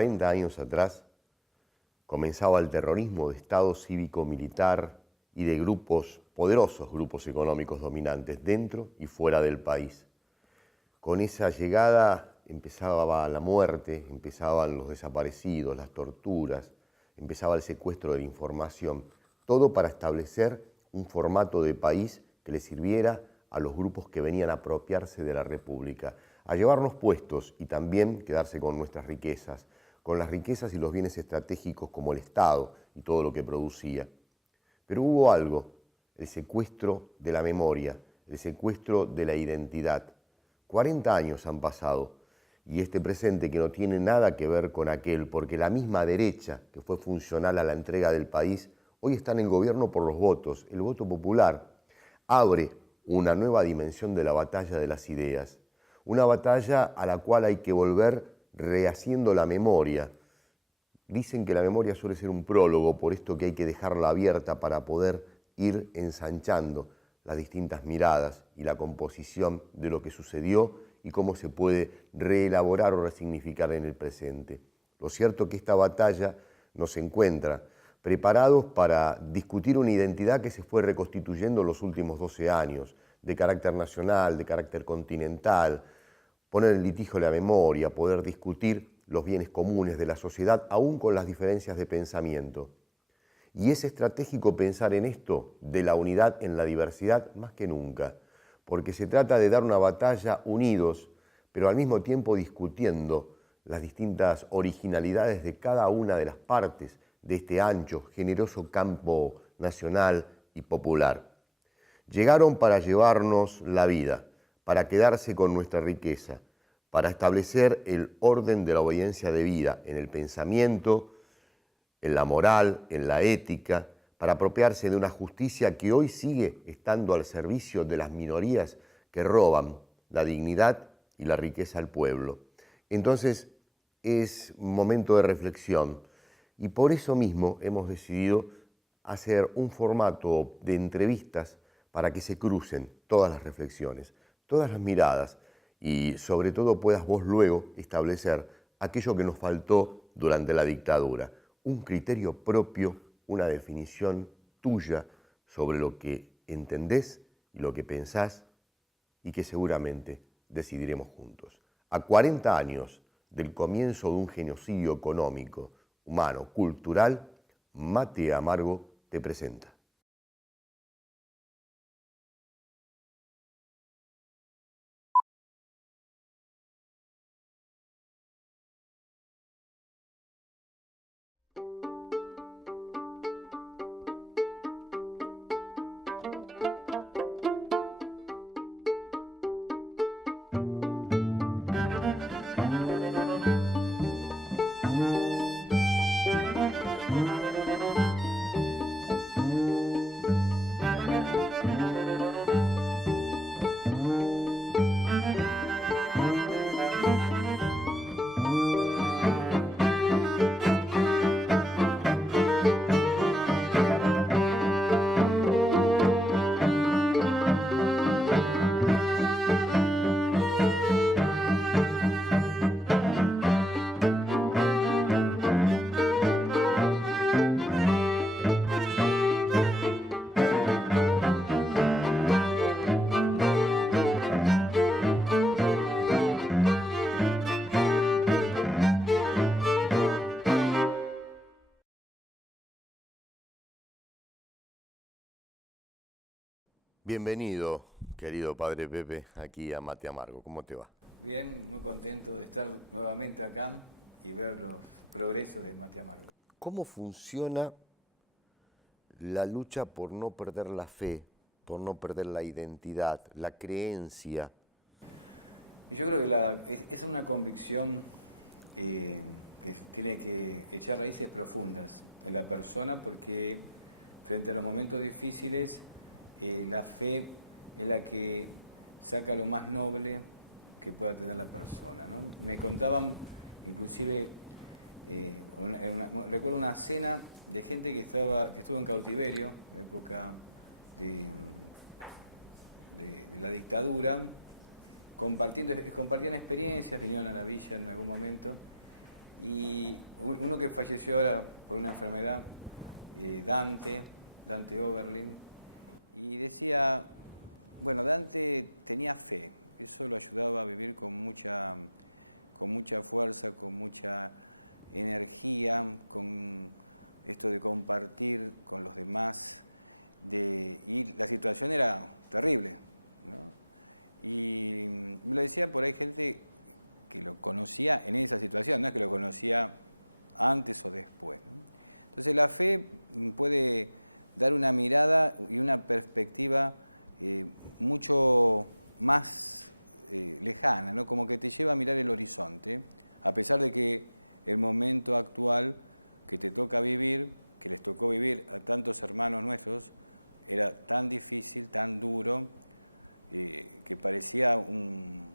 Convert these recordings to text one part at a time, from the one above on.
40 años atrás comenzaba el terrorismo de Estado cívico-militar y de poderosos grupos económicos dominantes dentro y fuera del país. Con esa llegada empezaba la muerte, empezaban los desaparecidos, las torturas, empezaba el secuestro de la información, todo para establecer un formato de país que le sirviera a los grupos que venían a apropiarse de la República, a llevarnos puestos y también quedarse con nuestras riquezas, con las riquezas y los bienes estratégicos como el Estado y todo lo que producía. Pero hubo algo, el secuestro de la memoria, el secuestro de la identidad. 40 años han pasado y este presente que no tiene nada que ver con aquel, porque la misma derecha que fue funcional a la entrega del país, hoy está en el gobierno por los votos. El voto popular abre una nueva dimensión de la batalla de las ideas, una batalla a la cual hay que volver rehaciendo la memoria. Dicen que la memoria suele ser un prólogo, por esto que hay que dejarla abierta para poder ir ensanchando las distintas miradas y la composición de lo que sucedió y cómo se puede reelaborar o resignificar en el presente. Lo cierto es que esta batalla nos encuentra preparados para discutir una identidad que se fue reconstituyendo en los últimos 12 años, de carácter nacional, de carácter continental, poner en litigio la memoria, poder discutir los bienes comunes de la sociedad, aún con las diferencias de pensamiento. Y es estratégico pensar en esto, de la unidad en la diversidad, más que nunca, porque se trata de dar una batalla unidos, pero al mismo tiempo discutiendo las distintas originalidades de cada una de las partes de este ancho, generoso campo nacional y popular. Llegaron para llevarnos la vida, para quedarse con nuestra riqueza, para establecer el orden de la obediencia debida en el pensamiento, en la moral, en la ética, para apropiarse de una justicia que hoy sigue estando al servicio de las minorías que roban la dignidad y la riqueza al pueblo. Entonces es un momento de reflexión y por eso mismo hemos decidido hacer un formato de entrevistas para que se crucen todas las reflexiones, todas las miradas y sobre todo puedas vos luego establecer aquello que nos faltó durante la dictadura, un criterio propio, una definición tuya sobre lo que entendés y lo que pensás y que seguramente decidiremos juntos. A 40 años del comienzo de un genocidio económico, humano, cultural, Mate Amargo te presenta. Bienvenido, querido padre Pepe, aquí a Mate Amargo. ¿Cómo te va? Bien, muy contento de estar nuevamente acá y ver los progresos de Mate Amargo. ¿Cómo funciona la lucha por no perder la fe, por no perder la identidad, la creencia? Yo creo que es una convicción que tiene que echar raíces profundas en la persona porque frente a los momentos difíciles la fe es la que saca lo más noble que pueda tener la persona, ¿no? Me contaban, inclusive, recuerdo una cena de gente que estuvo en cautiverio, época de la dictadura, compartían experiencias, vinieron a la villa en algún momento, Y uno que falleció ahora por una enfermedad, Dante Oberlin, y decía, bueno, Dante tenía fe, eso lo ayudaba a vivir con mucha fuerza, con mucha energía, con esto de compartir con los demás, y la situación era terrible, ¿no? Y me lo decía por ahí gente que lo conocía en esa situación, no es que lo conocía antes o después, ¿no? Entonces la fe puede dar una mirada y una perspectiva mucho más lejana, ¿no? Como que te lleva a mirar el horizonte, a pesar de que el momento actual que te toca vivir, que les tocó vivir a tantos hermanos nuestros, era tan difícil, tan duro, que parecía un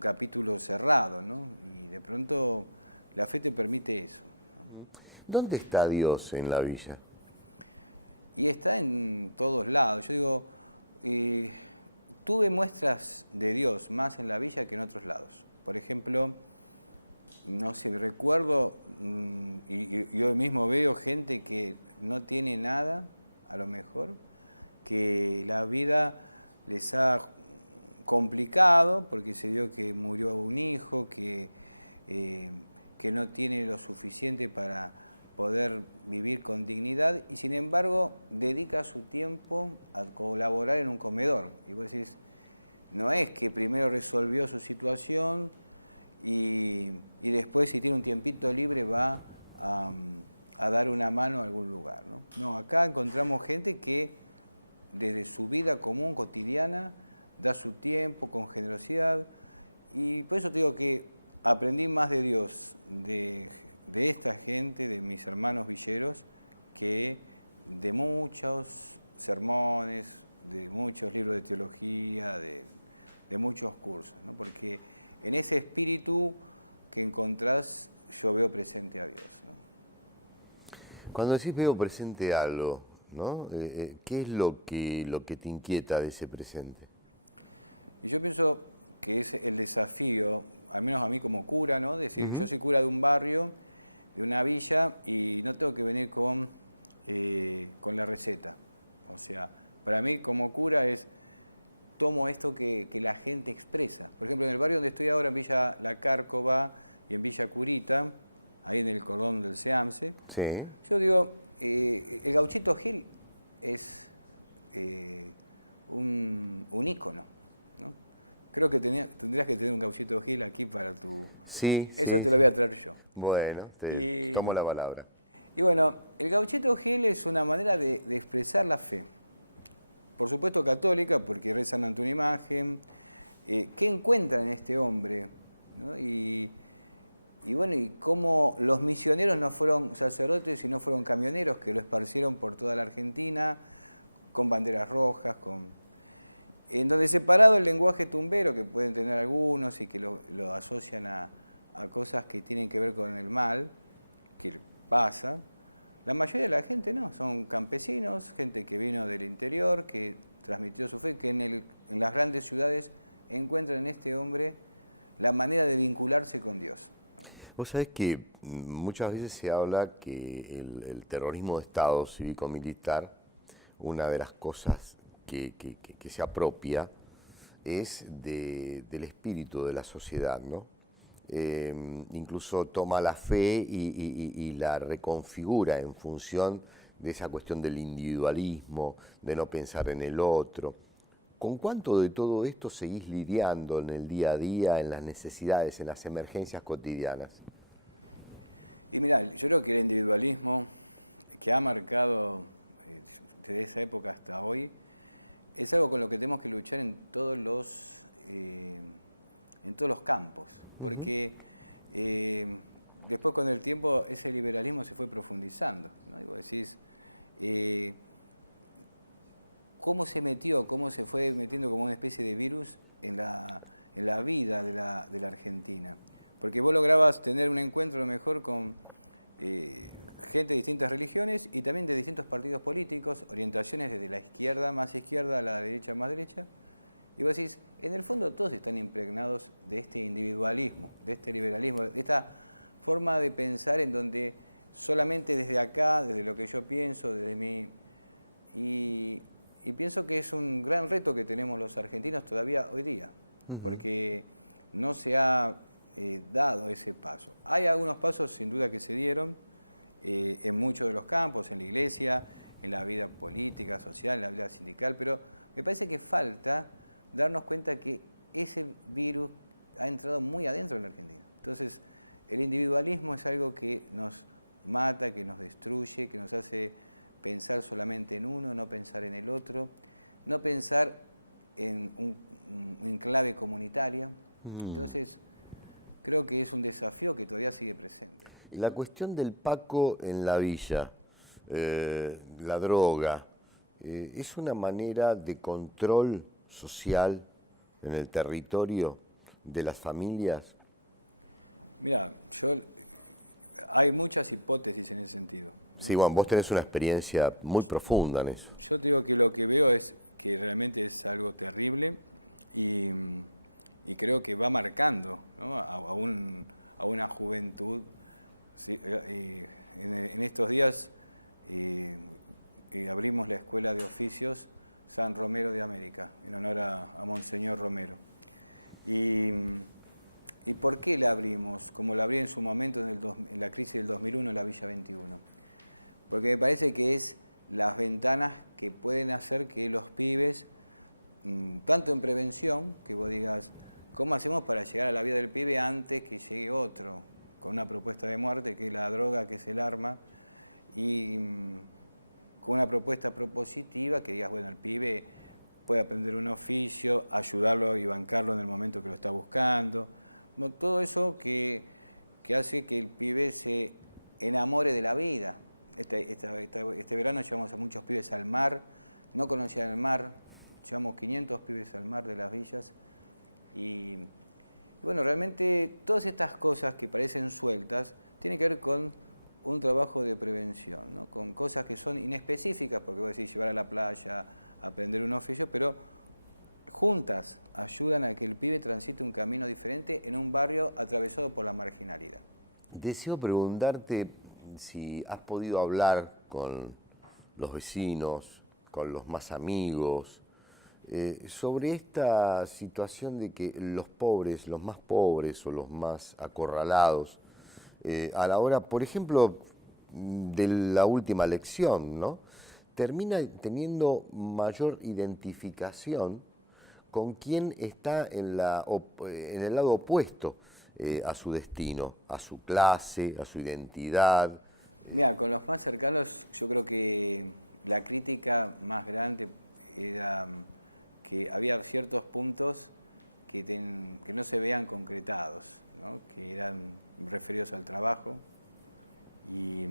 capítulo cerrado, ¿no? Y de pronto la fe te permite eso, ¿no? ¿Dónde está Dios en la villa? Y está en todos lados. Yo digo, tuve muestras de Dios más en la villa que en otros lados. Por ejemplo, no sé, recuerdo, y yo mismo veo gente que no tiene nada, a lo mejor, que la vida les ha complicado porque se dio que murió un hijo, que no tiene lo suficiente para poder vivir con dignidad y sin embargo dedica su tiempo a colaborar en un comedor. Y vos decís, no es que primero resolvió su situación y después si tiene un tiempito libre va a dar una mano a algún lugar, ¿no? No, acá encontramos gente que desde su vida común, cotidiana, da su tiempo con generosidad y por eso te digo que aprendí más de Dios, de esta gente, de mis hermanos villeros, que de muchos sermones, de muchos libros de teología, de muchos cursos, ¿no? Porque en ese espíritu que encontrás yo veo presente a Dios, ¿no? Cuando decís veo presente algo, ¿no? ¿Qué es lo que te inquieta de ese presente? Y yo pienso que es el desafío, al menos a mí como cura, ¿no? Decir, yo soy cura de un barrio, de una villa, y no tengo que venir con la receta. O sea, para mí como cura tomo esto que la gente expresa. Por ejemplo, en el barrio donde estoy ahora, en Villa La Cárcova y en Villa Curita, ahí en el cordón del Seamse, Sí. yo digo, el Gauchito Gil es un ícono, ¿no? Creo que tendrías que tener un Gauchito Gil aquí para tu... Sí, Eso sí, te lo voy a traer yo. Bueno, te tomo la palabra. Y bueno, el Gauchito Gil es una manera de expresar la fe. Por supuesto católica, porque rezan ante una imagen. ¿Qué encuentran en este hombre? ¿No? Y bueno, y cómo los misioneros no fueron sacerdotes, sino fueron camioneros que lo esparcieron por toda la Argentina, con banderas rojas, en donde separado el lenguaje tumbero, que pueden tener algunos y que lo asocian a cosas que tienen que ver con el mal, que pasa, la mayoría de la gente no, son campesinos, gente que vino del interior, que transmitió su fe, que en las grandes ciudades encuentran en este hombre la manera de vincularse con Dios. Vos sabés que muchas veces se habla que el terrorismo de Estado cívico-militar, una de las cosas que se apropia es del espíritu de la sociedad, ¿no? Incluso toma la fe y la reconfigura en función de esa cuestión del individualismo, de no pensar en el otro. ¿Con cuánto de todo esto seguís lidiando en el día a día, en las necesidades, en las emergencias cotidianas? Y mirá, yo creo que el individualismo que ha marcado desde esa época hasta hoy es algo con lo que tenemos que luchar en todos los campos, porque después con el tiempo ese liberalismo se fue profundizando, ¿no? Y vos decís, cómo se metió, cómo se fue metiendo como una especie de virus en la vida de la Argentina. Porque vos lograbas tener un encuentro a lo mejor con gente de distintas religiones y también de distintos partidos políticos, orientaciones desde la izquierda más izquierda a la derecha más derecha. Y vos decís, en el fondo todos están impregnados de este individualismo, de este liberalismo, de esta forma de pensar en donde solamente desde acá, desde lo que yo pienso, desde mí, y pienso que es un gran reto que tenemos los argentinos todavía hoy día, porque no se ha dado ese paso. Hay algunos pasos sin duda que se dieron en muchos de los campos, en la iglesia, en la vida política, social, en la vida sindical, pero me parece que falta darnos cuenta que ese virus ha entrado muy adentro en la Argentina. Entonces, el individualismo es algo que nos mata, que nos destruye, que nos hace pensar solamente en uno, no pensar en el otro, no pensar en clave comunitaria. Entonces, creo que es un desafío que todavía sigue presente. La cuestión del Paco en la villa, la droga, ¿es una manera de control social en el territorio de las familias? Mira, hay muchas hipótesis en ese sentido, ¿no? Sí, bueno, vos tenés una experiencia muy profunda en eso. Yo te digo que lo que veo es que realmente es algo terrible y creo que va marcando, ¿no? a una juventud. Sí, en estos días abrimos la Escuela de Oficios San Romero de América, en honor a Monseñor Romero. ¿Y por qué la abrimos? Como la abrí en su momento en la crisis del 2001 en la Villa 21. Porque me parece que es las ventanas que pueden hacer que los pibes, tanto en prevención, que vos digas, ¿cómo hacemos para llegar a la vida del pibe antes que llegue otro con una propuesta de muerte, que es la droga, que es el arma, y con una propuesta propositiva que digas, bueno, el pibe puede aprender un oficio, ayudarlo y bancarlo en el momento que lo está buscando? No, todo eso que hace que el pibe se enamore de la vida. Este verano llevamos a muchos pibes al mar, no conocían el mar, llevamos 500 pibes al mar de las villas y bueno, realmente todas estas cosas que parecen sueltas tienen que ver con un trabajo de prevención, ¿no? Con cosas que son inespecíficas, porque voy a decir llevar a la playa, aprender un oficio, pero juntas ayudan a que el pibe transite un camino diferente en un barrio atravesado por la marginalidad. Deseo preguntarte si has podido hablar con los vecinos, con los más amigos, sobre esta situación de que los pobres, los más pobres o los más acorralados, a la hora, por ejemplo, de la última elección, ¿no? Termina teniendo mayor identificación con quien está en el lado opuesto a su destino, a su clase, a su identidad. Mira, con los más cercanos yo creo que la crítica más grande era que había ciertos puntos que no se vean concretados, ¿no? Que eran referidos al trabajo y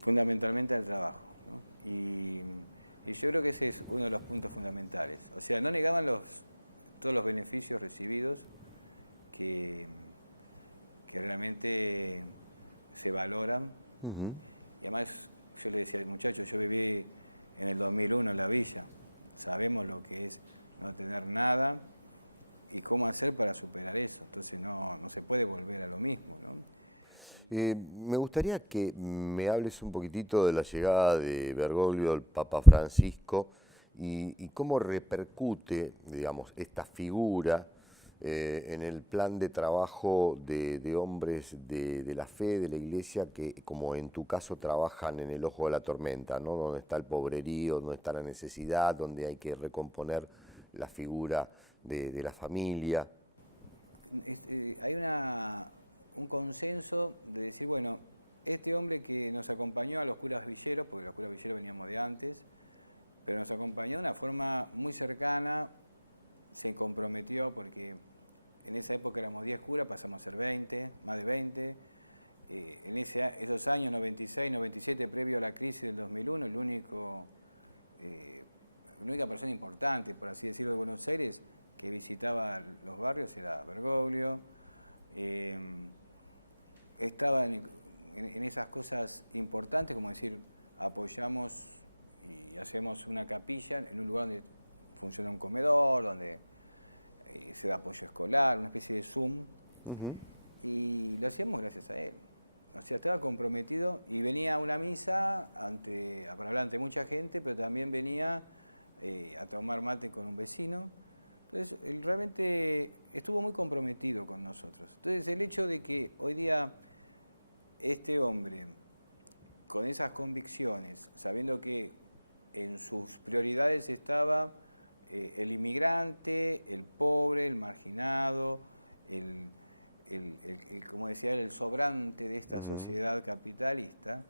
fundamentalmente al trabajo, ¿no? Y yo creo que ese es uno de los puntos fundamentales. O sea, no negaban todos los beneficios recibidos que realmente se valoran. Y además yo le decía al muchacho, yo viví en el 2001 en la villa, sabemos lo que es no tener nada y cómo hacer para superar eso. Entonces no se puede volver a lo mismo, ¿no? Me gustaría que me hables un poquitito de la llegada de Bergoglio, el Papa Francisco, y cómo repercute, digamos, esta figura en el plan de trabajo de hombres de la fe, de la Iglesia, que como en tu caso trabajan en el ojo de la tormenta, ¿no? Donde está el pobrerío, donde está la necesidad, donde hay que recomponer la figura de la familia. Hay un consenso de decir, bueno, este hombre que nos acompañó a los curas villeros, porque los curas villeros veníamos de antes, pero nos acompañó de una forma muy cercana, se comprometió porque en esa época éramos 10 curas, pasamos a ser 20, más de 20. En esos años, 96, 97, previo a la crisis del 2001, la única persona importante, por así decirlo, de Buenos Aires que visitaba los barrios era Bergoglio. Estaba en esas cosas importantes, como decir, apoyamos y hacemos una capilla en un lugar donde funciona un comedor, donde se da apoyo escolar, una especie de Zoom. y lo hacíamos gracias a él. O sea, estaba comprometido y venía a una misa para hablar ante mucha gente, pero también venía a tomar mate con un vecino. Entonces, él realmente estuvo muy comprometido con nosotros. Entonces, el hecho de que hoy día este hombre, con esas convicciones, sabiendo que en sus prioridades estaba el inmigrante, el pobre, el marginado, como decía él, el sobrante de esta sociedad capitalista,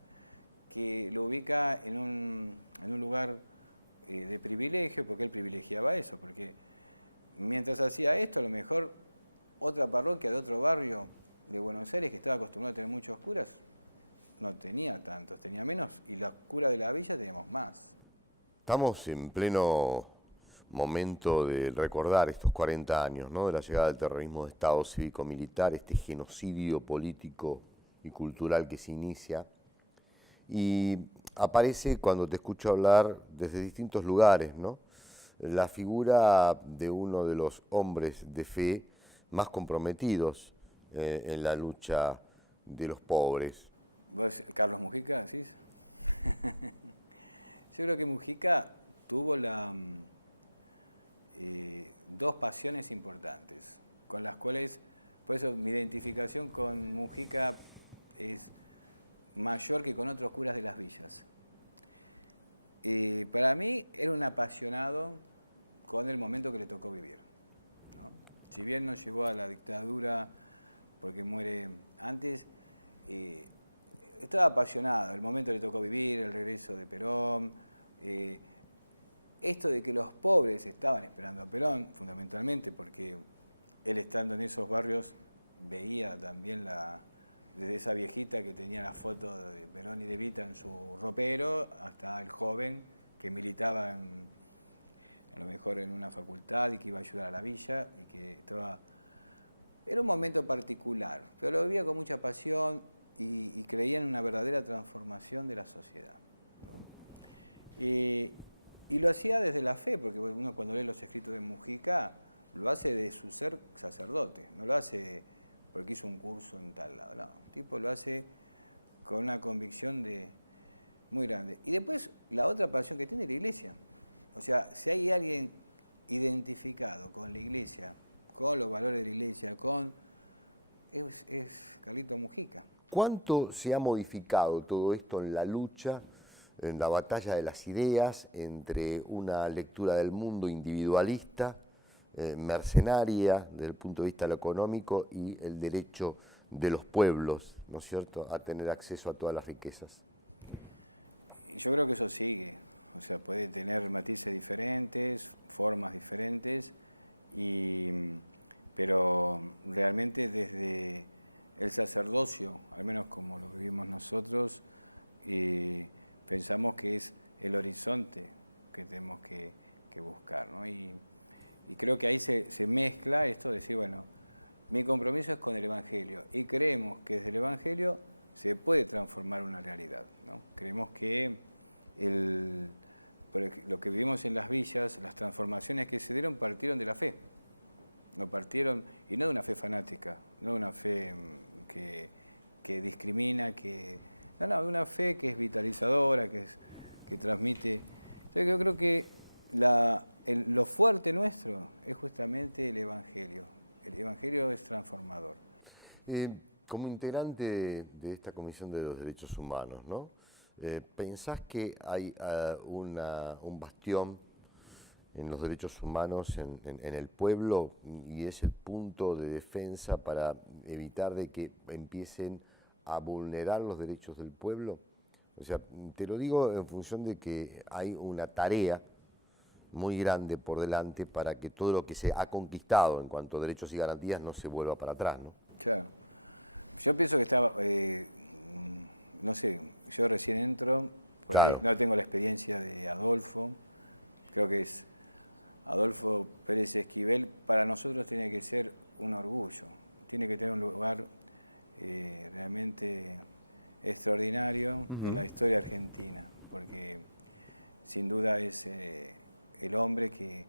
que lo ubica en un lugar de privilegio, porque él privilegiaba eso, porque mientras hacía esto, a lo mejor otra parroquia de otro barrio de Buenos Aires, que estaba acostumbrado a tener muchos curas, no tenía tantos, tenía menos, y los curas de la villa teníamos más. Estamos en pleno momento de recordar estos 40 años, ¿no?, de la llegada del terrorismo de Estado cívico-militar, este genocidio político y cultural que se inicia. Y aparece, cuando te escucho hablar desde distintos lugares, ¿no?, la figura de uno de los hombres de fe más comprometidos en la lucha de los pobres. ¿Vos, Carlos Mujica, decís? Yo creo que Mujica tuvo dos pasiones importantes, con las cuales, por eso mi identificación con Mujica es mayor que con otros curas de las villas. Para mí era un apasionado con el momento que le tocó vivir, ¿no? Si bien no llegó a la dictadura porque muere antes, estaba apasionado, el momento que le tocó vivir, el regreso de Perón, esto de que los pobres estaban esperando a Perón, fundamentalmente porque él estando en esos barrios veía también desde esa viejita que tenía la foto de Perón y de Evita en su ropero, hasta el joven que militaba a lo mejor en una facultad y que iba a ayudar a la villa y que estaba... Era un momento particular, pero lo vivía con mucha pasión y creía en una verdadera transformación de la sociedad, ¿no? Y lo hacía desde la fe, porque uno cuando lee los escritos de Mujica lo hace de su ser sacerdote, no lo hace porque hizo un curso en tal lado, no, el tipo lo hace con una convicción muy grande. Y después la otra pasión que tiene la iglesia. O sea, si hay alguien identificado con la iglesia, con los valores de la iglesia, es Carlito Mujica. ¿Cuánto se ha modificado todo esto en la lucha, en la batalla de las ideas, entre una lectura del mundo individualista, mercenaria desde el punto de vista de lo económico, y el derecho de los pueblos, ¿no es cierto?, a tener acceso a todas las riquezas? Yo creo que eso sigue, o sea, puede tener matices diferentes, formas diferentes, pero realmente desde el sacerdocio, al menos como lo vivimos nosotros, pensamos que es el horizonte que tenemos que buscar, ¿no? Y creo que ahí se mezcla esto de decir, bueno, mi compromiso es con el Evangelio y creemos que desde el Evangelio se puede transformar una realidad, ¿no? Creemos que lo que vivimos en las villas, las transformaciones que se dieron partieron de la fe, no partieron, y no de una fe fanática, no de una fe que discrimina, no, de una fe que es vitalizadora, que transmite. Entonces yo creo que lo fuerte nuestro es justamente el Evangelio. El Evangelio es transformador. Como integrante de esta Comisión de los Derechos Humanos, ¿no?, ¿pensás que hay un bastión en los derechos humanos en el pueblo y es el punto de defensa para evitar de que empiecen a vulnerar los derechos del pueblo? O sea, te lo digo en función de que hay una tarea muy grande por delante para que todo lo que se ha conquistado en cuanto a derechos y garantías no se vuelva para atrás, ¿no? Claro. Yo pienso que estaba, no sé, yo recién entro, Claro. no tengo la experiencia de Adolfo, creo que es Adolfo Pérez Esquivel, para nosotros tiene que ser un orgullo, tiene que tener un lugar realmente extraordinario en la historia argentina, porque sin duda es el hombre que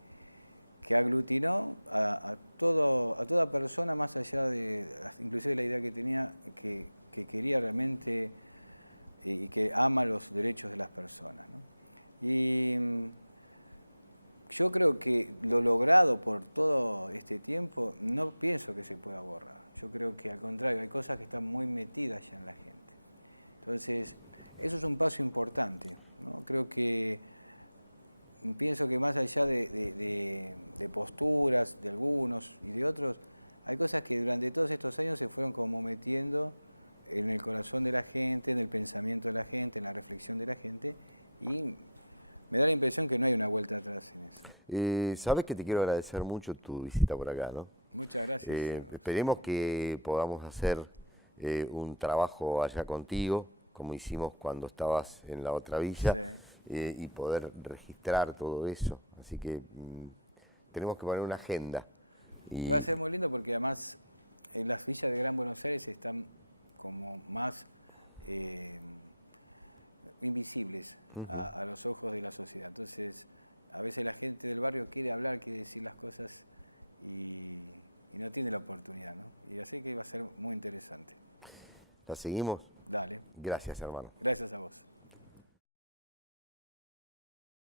que aglutinó a toda persona más allá de, inclusive la idea que tenía, que quería realmente y que ama los derechos de las personas, ¿no? Y yo creo que lo logrado por todo este tiempo no pienso que se pueda borrar. Yo creo que al contrario, hay cosas que están muy metidas ya en la gente. Entonces, eso es un paso importante, ¿no? Creo que pienso que más allá de posturas de algunos y de otros, hay cosas que durante todos estos años se fueron como metiendo en el corazón de la gente, en el pensamiento de la gente, en la reflexión de la gente, y me da la impresión que no hay una vuelta atrás en eso. Sabes que te quiero agradecer mucho tu visita por acá, ¿no? Muchas gracias. Esperemos que podamos hacer un trabajo allá contigo, como hicimos cuando estabas en la otra villa, y poder registrar todo eso. Así que tenemos que poner una agenda. Y va a ser muy lindo porque además en las villas de Gran Buenos Aires están como más invisibles a los ojos de la sociedad. Entonces, a veces la gente del barrio quiere hablar, quiere decir las cosas y no tiene la oportunidad, ¿no? Y así que va a ser muy interesante. ¿la seguimos? Dale. Gracias, hermano. Gracias a vos.